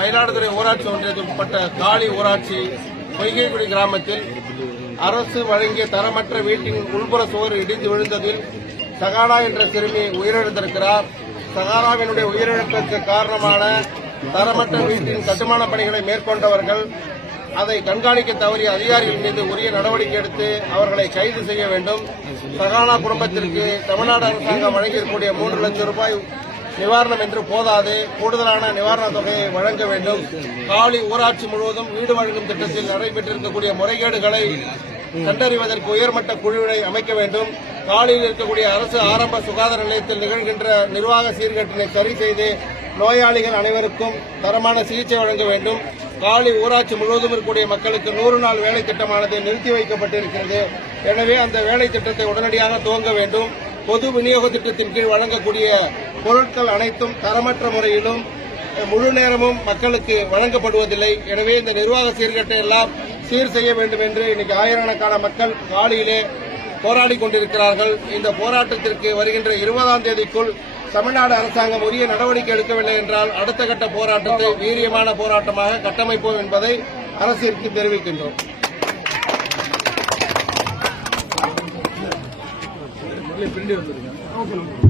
மயிலாடுதுறை ஊராட்சி ஒன்றியத்துக்கு உட்பட்ட காளி ஊராட்சி பொய்கைக்குடி கிராமத்தில் அரசு வழங்கிய தரமற்ற வீட்டின் உள்புற சுவர் இடிந்து விழுந்ததில் சகானா என்ற சிறுமி உயிரிழந்திருக்கிறார். சகானாவினுடைய உயிரிழப்பிற்கு காரணமான தரமற்ற வீட்டின் கட்டுமான பணிகளை மேற்கொண்டவர்கள் அதை கண்காணிக்க தவறிய அதிகாரிகள் மீது உரிய நடவடிக்கை எடுத்து அவர்களை கைது செய்ய வேண்டும். சகானா குடும்பத்திற்கு தமிழ்நாடு அரசாங்கம் வழங்கியிருக்கக்கூடிய மூன்று லட்சம் ரூபாய் நிவாரணம் என்று போதாது. கூடுதலான நிவாரணத் தொகையை வழங்க வேண்டும். காவலி ஊராட்சி முழுவதும் வீடு வழங்கும் திட்டத்தில் நடைபெற்றிருக்கக்கூடிய முறைகேடுகளை கண்டறிவதற்கு உயர்மட்ட குழுவினை அமைக்க வேண்டும். காலியில் இருக்கக்கூடிய அரசு ஆரம்ப சுகாதார நிலையத்தில் நிகழ்கின்ற நிர்வாக சீர்கேட்டினை சரி செய்து நோயாளிகள் அனைவருக்கும் தரமான சிகிச்சை வழங்க வேண்டும். காலி ஊராட்சி முழுவதும் இருக்கக்கூடிய மக்களுக்கு நூறு நாள் வேலை திட்டமானது நிறுத்தி வைக்கப்பட்டிருக்கிறது. எனவே அந்த வேலை திட்டத்தை உடனடியாக துவங்க வேண்டும். பொது விநியோக திட்டத்தின் கீழ் வழங்கக்கூடிய பொருட்கள் அனைத்தும் தரமற்ற முறையிலும் முழு நேரமும் மக்களுக்கு வழங்கப்படுவதில்லை. எனவே இந்த நிர்வாக சீர்கட்டை எல்லாம் சீர் செய்ய வேண்டும் என்று இன்னைக்கு ஆயிரக்கணக்கான மக்கள் காலையிலே போராடி கொண்டிருக்கிறார்கள். இந்த போராட்டத்திற்கு வருகின்ற இருபதாம் தேதிக்குள் தமிழ்நாடு அரசாங்கம் உரிய நடவடிக்கை எடுக்கவில்லை என்றால் அடுத்த கட்ட போராட்டத்தை வீரியமான போராட்டமாக கட்டமைப்போம் என்பதை அரசிற்கு தெரிவிக்கின்றோம். பின்னாடி வந்துருக்கேன் ஓகே.